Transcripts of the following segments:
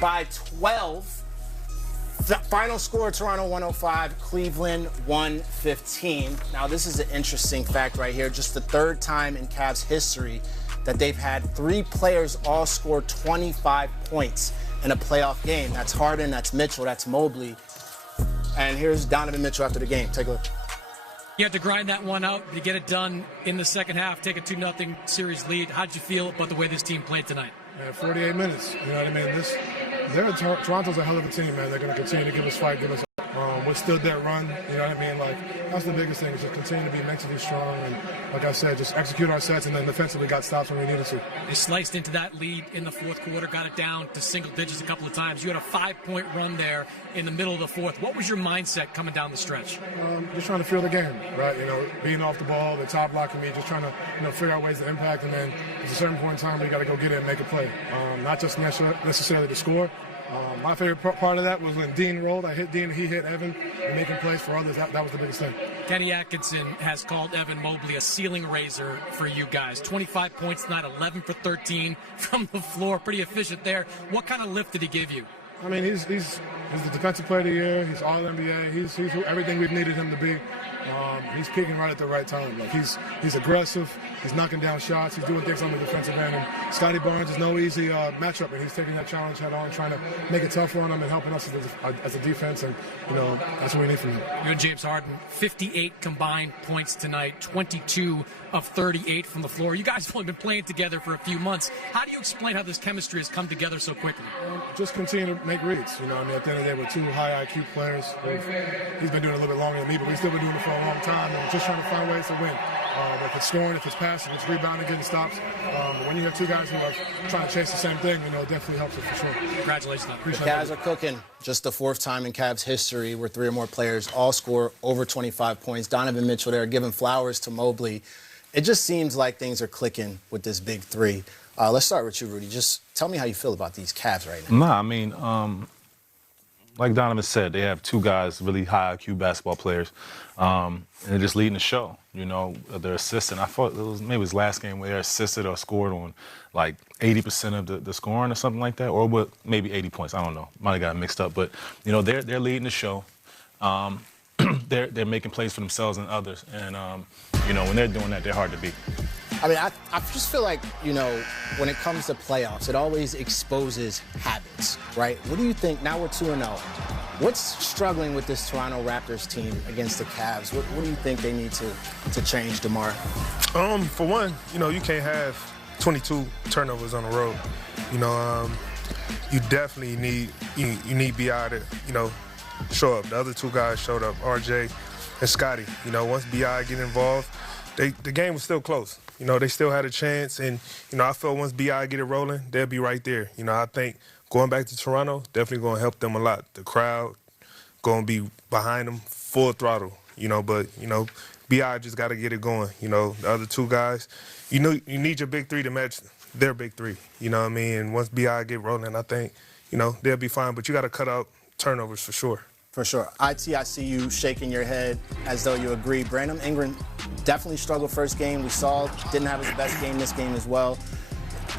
by 12. Final score, Toronto 105, Cleveland 115. Now, this is an interesting fact right here. Just the third time in Cavs history that they've had 3 players all score 25 points in a playoff game. That's Harden, that's Mitchell, that's Mobley. And here's Donovan Mitchell after the game. Take a look. You had to grind that one out to get it done in the second half, take a 2-0 series lead. How'd you feel about the way this team played tonight? 48 minutes, you know what I mean? Toronto's a hell of a team, man. They're going to continue to give us fight, give us withstood that run, you know what I mean? Like, that's the biggest thing, is just continue to be mentally strong and, like I said, just execute our sets, and then defensively got stops when we needed to. You sliced into that lead in the fourth quarter, got it down to single digits a couple of times. You had a 5-point run there in the middle of the fourth. What was your mindset coming down the stretch? Just trying to feel the game, right? You know, being off the ball, the top blocking me, just trying to, figure out ways to impact, and then there's a certain point in time where you got to go get it and make a play. Not just necessarily to score. My favorite part of that was when Dean rolled. I hit Dean, he hit Evan, and making plays for others. That was the biggest thing. Kenny Atkinson has called Evan Mobley a ceiling raiser for you guys. 25 points tonight, 11 for 13 from the floor. Pretty efficient there. What kind of lift did he give you? I mean, he's the defensive player of the year. He's all NBA. He's everything we've needed him to be. He's peaking right at the right time. Like, he's aggressive. He's knocking down shots. He's doing things on the defensive end. And Scotty Barnes is no easy matchup, and he's taking that challenge head on, trying to make it tough on him and helping us as a defense. And that's what we need from him. You and James Harden, 58 combined points tonight, 22 of 38 from the floor. You guys have only been playing together for a few months. How do you explain how this chemistry has come together so quickly? Just continue to make reads. At the end of the day, we're 2 high IQ players. He's been doing it a little bit longer than me, but we've still been doing it for a long time. And just trying to find ways to win. If it's scoring, if it's passing, if it's rebounding, getting stops. When you have 2 guys who are trying to chase the same thing, it definitely helps us for sure. Congratulations. The Cavs are cooking. Just the 4th time in Cavs history where 3 or more players all score over 25 points. Donovan Mitchell there giving flowers to Mobley. It just seems like things are clicking with this big 3. Let's start with you, Rudy. Just tell me how you feel about these Cavs right now. Nah, I mean, like Donovan said, they have 2 guys, really high IQ basketball players, and they're just leading the show. They're assisting. I thought maybe it was last game where they assisted or scored on like 80% of the scoring or something like that, or maybe 80 points. I don't know. Might have got mixed up, but they're leading the show. They're making plays for themselves and others, and when they're doing that, they're hard to beat. I mean, I just feel like, when it comes to playoffs, it always exposes habits, right? What do you think? Now we're 2-0. What's struggling with this Toronto Raptors team against the Cavs? What do you think they need to change, DeMar? For one, you can't have 22 turnovers on the road. You definitely need B.I. to, show up. The other 2 guys showed up, RJ and Scotty. Once B.I. get involved, the game was still close. They still had a chance, and, I felt once B.I. get it rolling, they'll be right there. I think going back to Toronto, definitely going to help them a lot. The crowd going to be behind them full throttle, but, B.I. just got to get it going. The other 2 guys, you need your big 3 to match their big 3, you know what I mean? And once B.I. get rolling, I think, they'll be fine, but you got to cut out turnovers for sure. For sure. I see you shaking your head as though you agree. Brandon Ingram definitely struggled first game. We saw didn't have his best game this game as well.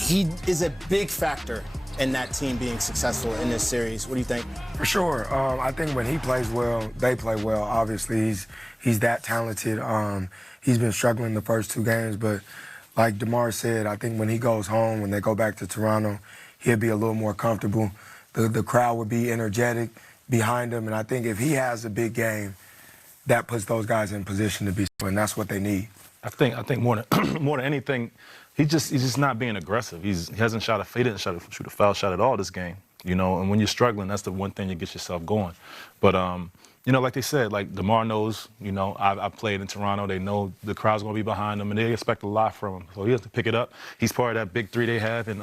He is a big factor in that team being successful in this series. What do you think? For sure. I think when he plays well, they play well. Obviously, he's that talented. He's been struggling the first 2 games, but like DeMar said, I think when he goes home, when they go back to Toronto, he'll be a little more comfortable. The crowd would be energetic behind him, and I think if he has a big game, that puts those guys in position to be, and that's what they need. I think more than anything, he's just not being aggressive. He didn't shoot a foul shot at all this game. And when you're struggling, that's the one thing that gets yourself going. But like they said, like DeMar knows. I played in Toronto. They know the crowd's gonna be behind them, and they expect a lot from him. So he has to pick it up. He's part of that big 3 they have, and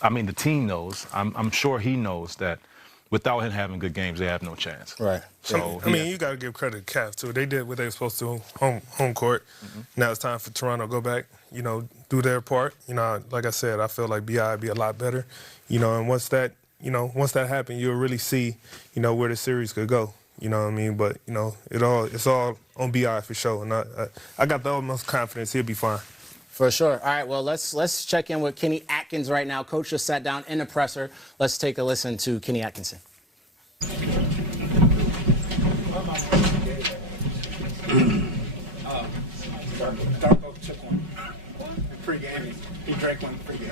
I mean the team knows. I'm sure he knows that. Without him having good games, they have no chance. Right. So you got to give credit to Cavs too. They did what they were supposed to home court. Now it's time for Toronto to go back, do their part. Like I said, I feel like B.I. be a lot better. And once that happens, you'll really see, where the series could go. You know what I mean? But it's all on B.I. for sure. And I got the utmost confidence he'll be fine. For sure. All right, well, let's check in with Kenny Atkins right now. Coach just sat down in the presser. Let's take a listen to Kenny Atkinson. Darko took one pre-game. He drank one pre-game.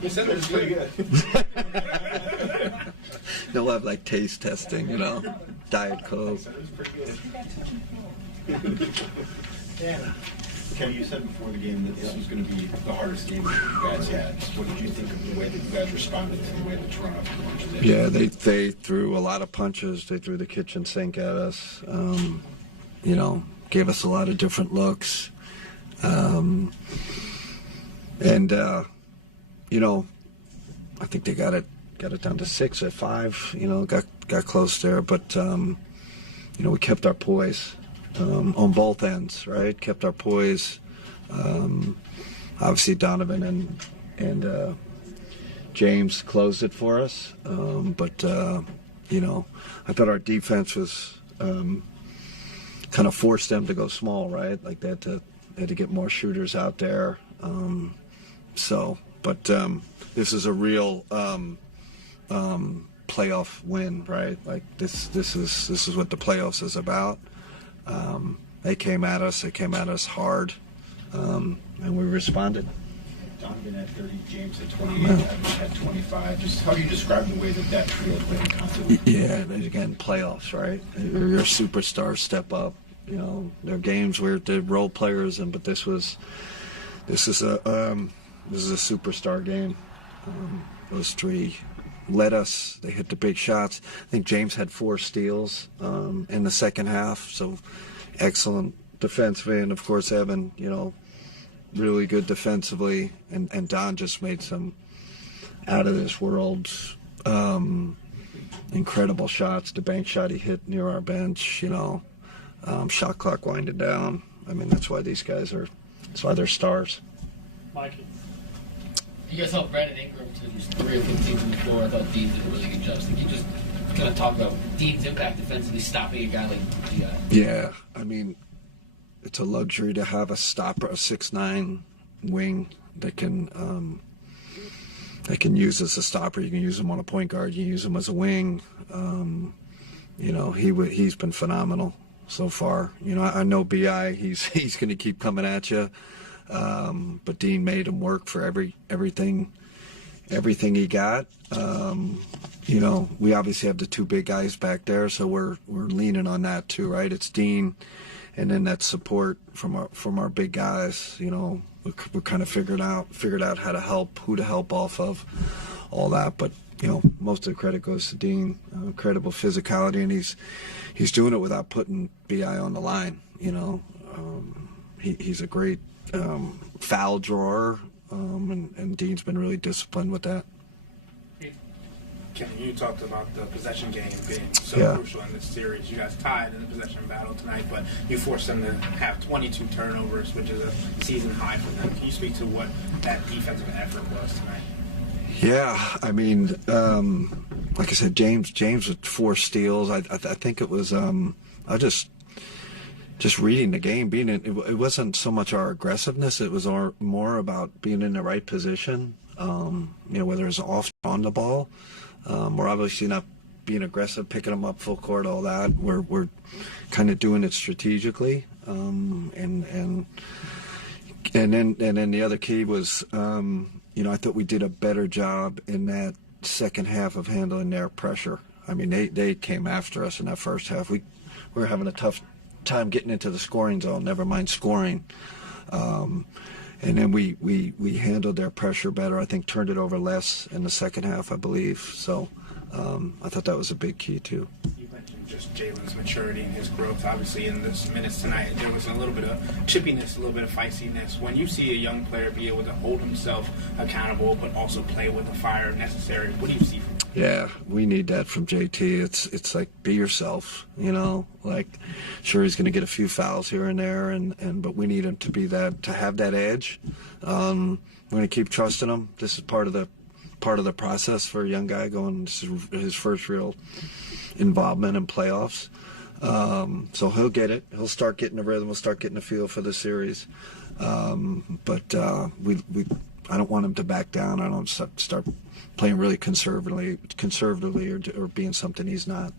He said it was pretty good. They'll have like taste testing, Diet Coke. Kenny, you said before the game that this was going to be the hardest game that you guys had. What did you think of the way that you guys responded to the way that Toronto punches? Yeah, they threw a lot of punches. They threw the kitchen sink at us. Gave us a lot of different looks. I think they got it down to 6 at 5. Got close there, but we kept our poise. On both ends, right? Kept our poise. Obviously, Donovan and James closed it for us. But I thought our defense was kind of forced them to go small, right? Like they had to get more shooters out there. But this is a real playoff win, right? Like this is what the playoffs is about. They came at us hard, and we responded. Donovan had 30, James had 28, Evans had 25. Just how do you describe the way that trio played constantly? Yeah, again, playoffs, right? Your superstars step up. Their games where they're role players, but this is a superstar game. Those three led us. They hit the big shots. I think James had 4 steals in the second half, so excellent defensively. And, of course, Evan, really good defensively. And Don just made some out-of-this-world incredible shots. The bank shot he hit near our bench, shot clock winding down. I mean, that's why these guys that's why they're stars. Mikey. You guys helped Brandon Ingram to just 3 of 15 on the floor. I thought Dean did a really good job. So can you just kind of talk about Dean's impact defensively, stopping a guy like G.I.? Yeah, I mean, it's a luxury to have a stopper, a 6'9" wing that can use as a stopper. You can use him on a point guard. You can use him as a wing. He's been phenomenal so far. I know B.I. He's going to keep coming at you. But Dean made him work for everything he got. We obviously have the 2 big guys back there, so we're leaning on that too, right? It's Dean, and then that support from our big guys. We kind of figured out how to help, who to help off of, all that. But most of the credit goes to Dean. Incredible physicality, and he's doing it without putting BI on the line. He's a great foul drawer, and Dean's been really disciplined with that. Kenny, you talked about the possession game being so crucial in this series. You guys tied in the possession battle tonight, but you forced them to have 22 turnovers, which is a season high for them. Can you speak to what that defensive effort was tonight? Yeah, I mean, like I said, James with 4 steals. I think it was just reading the game, it wasn't so much our aggressiveness, it was more about being in the right position, whether it's off or on the ball. We're obviously not being aggressive, picking them up full court, all that. We're kind of doing it strategically. And then the other key was, I thought we did a better job in that second half of handling their pressure. I mean, they came after us in that first half. We were having a tough time getting into the scoring zone, never mind scoring. And then we handled their pressure better. I think turned it over less in the second half, I believe. So I thought that was a big key too. You mentioned just Jalen's maturity and his growth. Obviously, in this minutes tonight, there was a little bit of chippiness, a little bit of feistiness. When you see a young player be able to hold himself accountable, but also play with the fire necessary, what do you see from him? Yeah, we need that from JT. It's like, be yourself, like, sure, he's going to get a few fouls here and there, but we need him to be that, to have that edge. We're going to keep trusting him. This is part of the process for a young guy this is his first real involvement in playoffs. So he'll get it. He'll start getting the rhythm. He'll start getting the feel for the series. But I don't want him to back down. I don't start playing really conservatively or being something he's not.